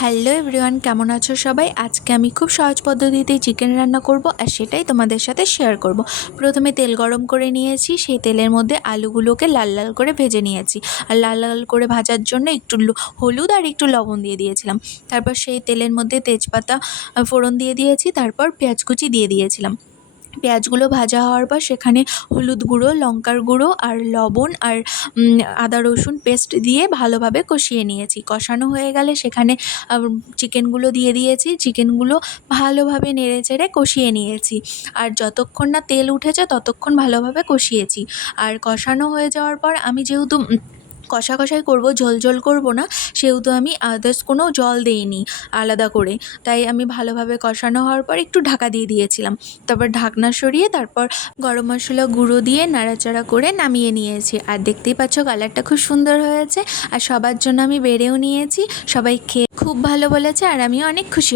Hello everyone, কেমন আছো সবাই? আজকে আমি খুব সহজ পদ্ধতিতে চিকেন রান্না করব আর সেটাই তোমাদের সাথে শেয়ার করব। প্রথমে তেল গরম করে নিয়েছি, সেই তেলের মধ্যে আলুগুলোকে লাল লাল করে ভেজে নিয়েছি। আর লাল লাল করে ভাজার জন্য একটু হলুদ আর একটু লবণ দিয়ে দিয়েছিলাম। তারপর সেই তেলের মধ্যে তেজপাতা ফোড়ন দিয়ে দিয়েছি, তারপর পেঁয়াজ কুচি দিয়ে দিয়েছিলাম। পেঁয়াজগুলো ভাজা হওয়ার পর সেখানে হলুদ গুঁড়ো, লঙ্কার গুঁড়ো আর লবণ আর আদা রসুন পেস্ট দিয়ে ভালোভাবে কষিয়ে নিয়েছি। কষানো হয়ে গেলে সেখানে চিকেনগুলো দিয়ে দিয়েছি। চিকেনগুলো ভালোভাবে নেড়েচেড়ে কষিয়ে নিয়েছি। আর যতক্ষণ না তেল উঠেছে ততক্ষণ ভালোভাবে কষিয়েছি। আর কষানো হয়ে যাওয়ার পর আমি যেহেতু কষাই করবো, ঝোল করব না, সেহেতু আমি আদার্স কোনো জল দেইনি আলাদা করে। তাই আমি ভালোভাবে কষানো হওয়ার পর একটু ঢাকা দিয়ে দিয়েছিলাম। তারপর ঢাকনা সরিয়ে তারপর গরম মশলা গুঁড়ো দিয়ে নাড়াচাড়া করে নামিয়ে নিয়েছি। আর দেখতেই পাচ্ছ কালারটা খুব সুন্দর হয়েছে। আর সবার জন্য আমি বেড়েও নিয়েছি। সবাই খেয়ে খুব ভালো বলেছে আর আমিও অনেক খুশি